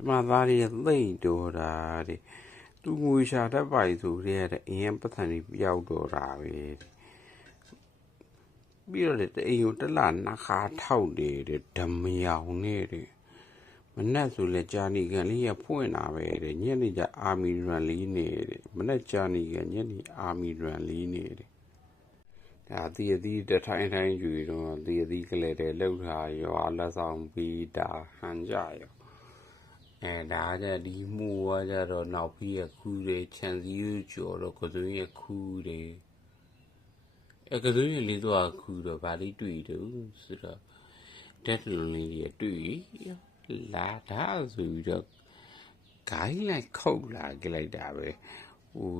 ဒီမှာသားတွေသိမ့်တော်တာတဲ့သူငွေရှာတတ်ပါ ਈ ဆိုကြရတဲ့အရင်ပတ်စံကြီးပျောက်တော်တာပဲတဲ့ပြီးတော့လေတအိမ်ကိုတစ်လနှစ်ခါထောက်တယ်တဲ့ဓမယောင်နဲ့တဲ့မနက်ဆိုလဲကြာနေကန်လေးရဖွင့်တာပဲတဲ့ညနေကျအာမီရန်လေးနေတဲ့မနက်ကြာနေကန်ညနေအာမီရန်လေးနေတဲ့ဒါတည်တည်တထိုင်းထိုင်းယူတော့တည်တည်ကလေးတဲ့လှုပ်ထားရောအလက်ဆောင်ပြီးတာဟန်ကြရော အဲဒါကြဒီမှုကကြတော့နောက်ပြီးရခူးတွေခြံစည်းကိုကျော်တော့ကစုံရခူးတွေအဲကစုံရလေးတော့ခူးတော့ဗာလေးတွေ့တော့ဆိုတော့တက်လုံးလေးတွေတွေ့လာတာဆိုပြီးတော့ဂိုင်းလိုက်ခုတ်လာကြလိုက်တာပဲဟို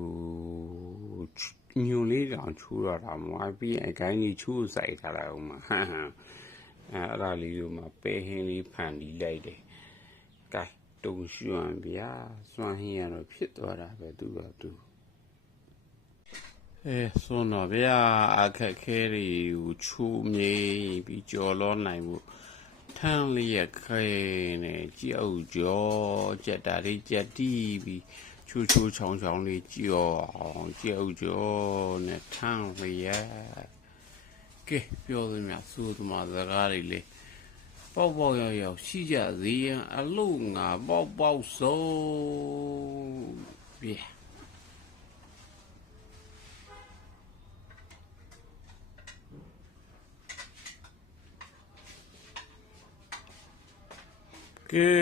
ညွန်လေးတောင်ချူတော့တာမွားပြီးအဂိုင်းကြီးချူဆိုင်ထားတာဦးမှာဟမ်ဟမ်အဲအဲ့ဒါလေးတို့မှာပဲဟင်းလေးဖန်ပြီးလိုက်တယ်ဂိုင်း တုံရွှန်ဗျာစွမ်းဟင်းရတော့ဖြစ်သွားတာပဲသူကသူအဲဆွမ်းတော့ဗျာအခက်ခဲတွေကိုချူမြေပြီးကြော်လောနိုင်ဖို့ထန်းလေးရခဲနဲ့ကြောက်ကြောကြက်တာလေးကြက်တီးပြီးချူချူချောင်းချောင်းလေးကြောအောင်ကြောက်ကြောနဲ့ထန်းလေးရကဲပြောသမျှသို့သမားစကားတွေလေ ပေါက်ပေါက်ရောက်ရောက်ရှိကြသေးရင်အလို့ငါပေါက်ပေါက်ဆုံးပြေကဲ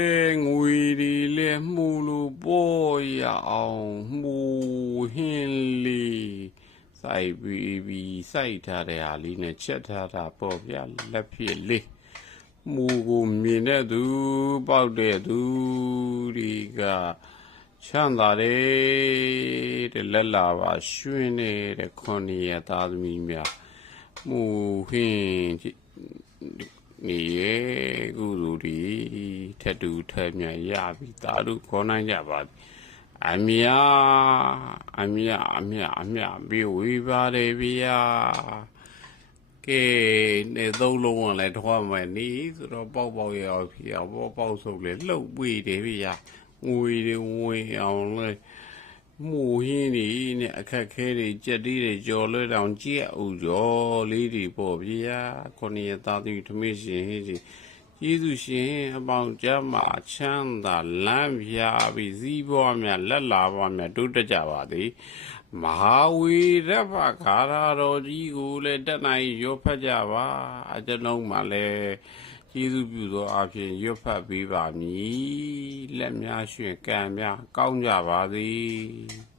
ငွေဒီလဲမှုလို့ပေါ်ရအောင်မှုဟင်းလေးစိုက်ပြီးပြီးစိုက်ထားတဲ့ဟာလေးနဲ့ချက်ထားတာပေါ့ဗျာလက်ဖြစ်လေး မှုကိုမြင်တဲ့သူပေါက်တဲ့သူတွေကချမ်းသာတယ်တဲ့လက်လာပါရွှင်နေတဲ့ခွန်ရသားသမီးများမှုဟင်းနေရေကုလူဒီထက်တူထက်မြရပြီသာတို့ခေါ်နိုင်ကြပါပြီအမြအမြအမြအမြပြေဝေးပါတယ်ဗျာ ကဲနေသုံးလုံးကလည်းထွားမယ်နီးဆိုတော့ပေါက်ပေါက်ရအောင်ဖြစ်အောင်ပေါက်ပေါက်ဆုပ်လေလှုပ်ပြီးတယ်ဗျာငွေတွေဝင်အောင်လဲမှုဟင်းနေနဲ့အခက်ခဲတွေကြက်တီးတွေကြော်လွဲတောင်ကြက်ဥကြော်လေးတွေပေါ့ဗျာခொနည်းသားသူထမင်းရှင်ဟင်းစီကျေး ဇူးရှင်အပေါင်းကြမှာချမ်းသာလမ်းပြပြီးစည်းပွားများလက်လာပွားများတိုးတက်ကြပါသည်မဟာဝီရဖခါရာတော်ကြီးကိုလည်းတက်နိုင်ရောဖတ်ကြပါအကျွန်ုံမှလည်းကျေးဇူးပြုသောအဖြစ်ရွတ်ဖတ်ပေးပါမည်လက်များရွှင်ကံများကောင်းကြပါသည်